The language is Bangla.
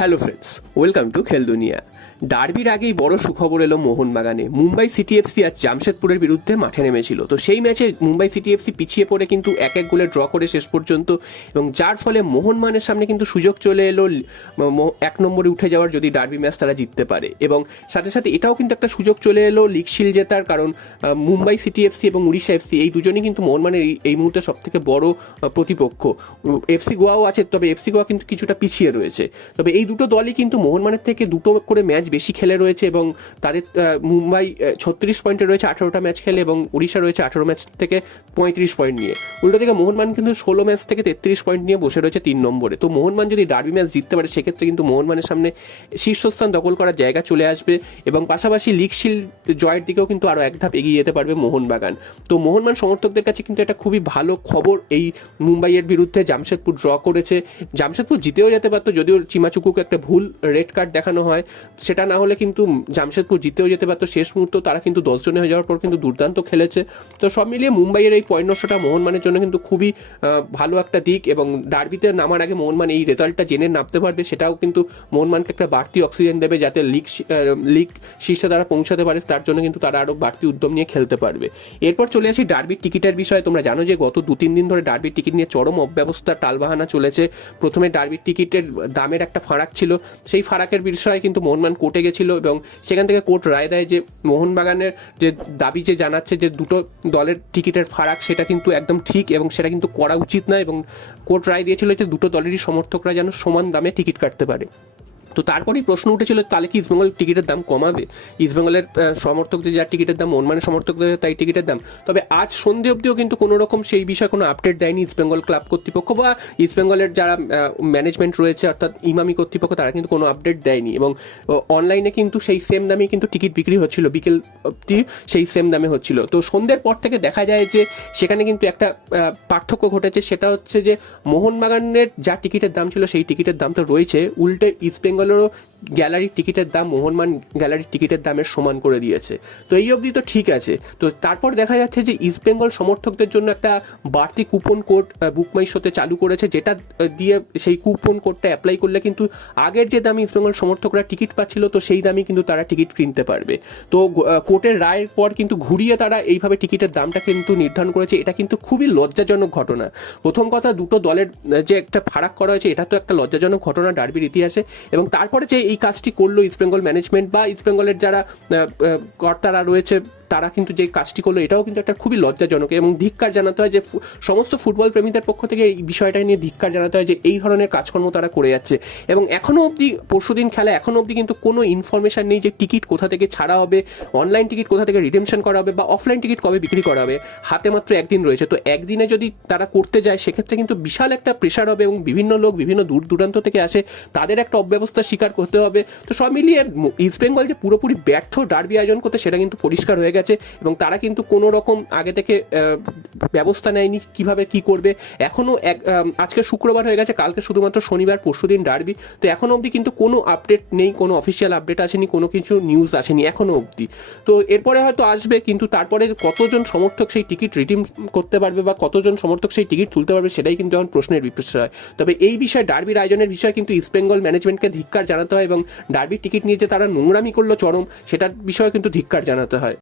হ্যালো ফ্রেন্ডস, ওয়েলকাম টু খেল দুনিয়া। ডার্বির আগেই বড় সুখবর এলো মোহনবাগানে। মুম্বাই সিটি এফসি আজ জামশেদপুরের বিরুদ্ধে মাঠে নেমেছিল। তো সেই ম্যাচে মুম্বাই সিটি এফসি পিছিয়ে পড়ে কিন্তু এক গোলে ড্র করে শেষ পর্যন্ত, এবং যার ফলে মোহনবাগানের সামনে কিন্তু সুযোগ চলে এলো 1 নম্বরে উঠে যাওয়ার, যদি ডার্বি ম্যাচ তারা জিততে পারে। এবং সাথে সাথে এটাও কিন্তু একটা সুযোগ চলে এলো লিগ শিল্ড জেতার, কারণ মুম্বাই সিটি এফসি এবং উড়িষ্যা এফসি এই দুজনই কিন্তু মোহনবাগানের এই মুহূর্তে সব থেকে বড় প্রতিপক্ষ। এফসি গোয়াও আছে, তবে এফসি গোয়া কিন্তু কিছুটা পিছিয়ে রয়েছে। তবে এই দুটো দলই কিন্তু মোহনবাগানের থেকে দুটো করে ম্যাচ বেশি খেলে রয়েছে, এবং তাদের মুম্বাই 36 পয়েন্টে রয়েছে 18টা ম্যাচ খেলে, এবং উড়িষ্যা রয়েছে 18 ম্যাচ থেকে 35 পয়েন্ট নিয়ে। উল্টো দিকে মোহনবাগান কিন্তু 16 ম্যাচ থেকে 33 পয়েন্ট নিয়ে বসে রয়েছে 3 নম্বরে। তো মোহনবাগান যদি ডার্বি ম্যাচ জিততে পারে, সেক্ষেত্রে কিন্তু মোহনবাগানের সামনে শীর্ষস্থান দখল করার জায়গা চলে আসবে, এবং পাশাপাশি লিগ শিল্ড জয়ের দিকেও কিন্তু আরও এক ধাপ এগিয়ে যেতে পারবে মোহনবাগান। তো মোহনবাগান সমর্থকদের কাছে কিন্তু একটা খুবই ভালো খবর। এই মুম্বাইয়ের বিরুদ্ধে জামশেদপুর ড্র করেছে। জামশেদপুর জিতেও যেতে পারতো, যদিও চিমাচুকুকে একটা ভুল রেড কার্ড দেখানো হয়। সেটা না হলে কিন্তু জামশেদপুর জিতেও যেতে পারতো। শেষ মুহূর্ত তারা কিন্তু 10 জনে হয়ে যাওয়ার পর কিন্তু দুর্দান্ত খেলেছে। তো সব মিলিয়ে মুম্বাইয়ের এই পয়েন্ট নষ্টটা মোহনবাগানের জন্য কিন্তু খুবই ভালো একটা দিক, এবং ডার্বিতে নামার আগে মোহনবাগান এই রেজাল্টটা জেনে নামতে পারবে। সেটাও কিন্তু মোহনবাগানকে একটা বাড়তি অক্সিজেন দেবে, যাতে লিগ শীর্ষে তারা পৌঁছাতে পারে। তার জন্য কিন্তু তারা আরও বাড়তি উদ্যম নিয়ে খেলতে পারবে। এরপর চলে আসি ডার্বির টিকিটের বিষয়ে। তোমরা জানো যে গত 2-3 দিন ধরে ডার্বির টিকিট নিয়ে চরম অব্যবস্থা টালবাহানা চলেছে। প্রথমে ডার্বির টিকিটের দামের একটা ফারাক ছিল, সেই ফারাকের বিষয়ে কিন্তু মোহনবাগান কোর্টে গেছিল, এবং সেখান থেকে কোর্ট রায় দেয় যে মোহনবাগানের যে দাবি যে জানাচ্ছে যে দুটো দলের টিকিটের ফারাক, সেটা কিন্তু একদম ঠিক, এবং সেটা কিন্তু করা উচিত না। এবং কোর্ট রায় দিয়েছিল যে দুটো দলেরই সমর্থকরা যেন সমান দামে টিকিট কাটতে পারে। তো তারপরেই প্রশ্ন উঠেছিল, তাহলে কি ইস্টবেঙ্গল টিকিটের দাম কমাবে? ইস্টবেঙ্গলের সমর্থকদের যা টিকিটের দাম, মোহনবাগানের সমর্থকদের তাই টিকিটের দাম। তবে আজ সন্ধ্যে অবধিও কিন্তু কোনো রকম সেই বিষয়ে কোনো আপডেট দেয়নি ইস্টবেঙ্গল ক্লাব কর্তৃপক্ষ বা ইস্টবেঙ্গলের যারা ম্যানেজমেন্ট রয়েছে, অর্থাৎ ইমামি কর্তৃপক্ষ, তারা কিন্তু কোনো আপডেট দেয়নি। এবং অনলাইনে কিন্তু সেই সেম দামেই কিন্তু টিকিট বিক্রি হচ্ছিল, বিকেল অবধি সেই সেম দামে হচ্ছিল। তো সন্ধ্যের পর থেকে দেখা যায় যে সেখানে কিন্তু একটা পার্থক্য ঘটেছে। সেটা হচ্ছে যে মোহনবাগানের যা টিকিটের দাম ছিল সেই টিকিটের দাম তো রয়েছে, উল্টে ইস্টবেঙ্গল গ্যালারির টিকিটের দাম মোহনবাগান গ্যালারির টিকিটের দামের সমান করে দিয়েছে। তো এই অবধি তো ঠিক আছে। তো তারপর দেখা যাচ্ছে যে ইস্টবেঙ্গল সমর্থকদের জন্য একটা বাড়তি কুপন কোড বুকমাই শোতে চালু করেছে, যেটা দিয়ে সেই কুপন কোডটা অ্যাপ্লাই করলে কিন্তু আগের যে দামে ইস্টবেঙ্গল সমর্থকরা টিকিট পাচ্ছিল, তো সেই দামে কিন্তু তারা টিকিট কিনতে পারবে। তো কোর্টের রায়ের পর কিন্তু ঘুরিয়ে তারা এইভাবে টিকিটের দামটা কিন্তু নির্ধারণ করেছে। এটা কিন্তু খুবই লজ্জাজনক ঘটনা। প্রথম কথা, দুটো দলের যে একটা ফারাক করা হয়েছে, এটা তো একটা লজ্জাজনক ঘটনা ডার্বির ইতিহাসে। এবং তারপরে যে এই কাজটি করলো ইস্টবেঙ্গল ম্যানেজমেন্ট বা ইস্টবেঙ্গলের যারা কর্তারা রয়েছে, তারা কিন্তু যে কাজটি করলো, এটাও কিন্তু একটা খুবই লজ্জাজনক, এবং ধিক্কার জানাতে হয় যে সমস্ত ফুটবল প্রেমীদের পক্ষ থেকে এই বিষয়টা নিয়ে ধিক্কার জানাতে হয় যে এই ধরনের কাজকর্ম তারা করে যাচ্ছে। এবং এখনও অবধি, পরশুদিন খেলা, এখনও অবধি কিন্তু কোনো ইনফরমেশন নেই যে টিকিট কোথা থেকে ছাড়া হবে, অনলাইন টিকিট কোথা থেকে রিডেমশন করা হবে, বা অফলাইন টিকিট কবে বিক্রি করা হবে। হাতে মাত্র একদিন রয়েছে। তো একদিনে যদি তারা করতে যায়, সেক্ষেত্রে কিন্তু বিশাল একটা প্রেশার হবে, এবং বিভিন্ন লোক বিভিন্ন দূর দূরান্ত থেকে আসে, তাদের একটা অব্যবস্থার শিকার করতে হবে। তো সব মিলিয়ে ইস্টবেঙ্গল যে পুরোপুরি ব্যর্থ ডার্বি আয়োজন করতে, সেটা কিন্তু পরিষ্কার হয়ে গেছে, এবং তারা কিন্তু কোনো রকম আগে থেকে ব্যবস্থা নেয়নি কিভাবে কি করবে। এখনও আজকে শুক্রবার হয়ে গেছে, কালকে শুধুমাত্র শনিবার, পরশুদিন ডার্বি। তো এখনও অবধি কিন্তু কোনো আপডেট নেই, কোনো অফিসিয়াল আপডেট আসেনি, কোনো কিছু নিউজ আসেনি এখনও অবধি। তো এরপরে হয়তো আসবে, কিন্তু তারপরে কতজন সমর্থক সেই টিকিট রিডিম করতে পারবে বা কতজন সমর্থক সেই টিকিট তুলতে পারবে, সেটাই কিন্তু এখন প্রশ্নের বিষয়। তবে এই বিষয়ে, ডার্বির আয়োজনের বিষয়ে কিন্তু ইস্টবেঙ্গল ম্যানেজমেন্টকে ধিক্কার জানাতে হয়, এবং ডার্বির টিকিট নিয়ে যে তারা নোংরামি করলো চরম, সেটার বিষয়ে কিন্তু ধিক্কার জানাতে হয়।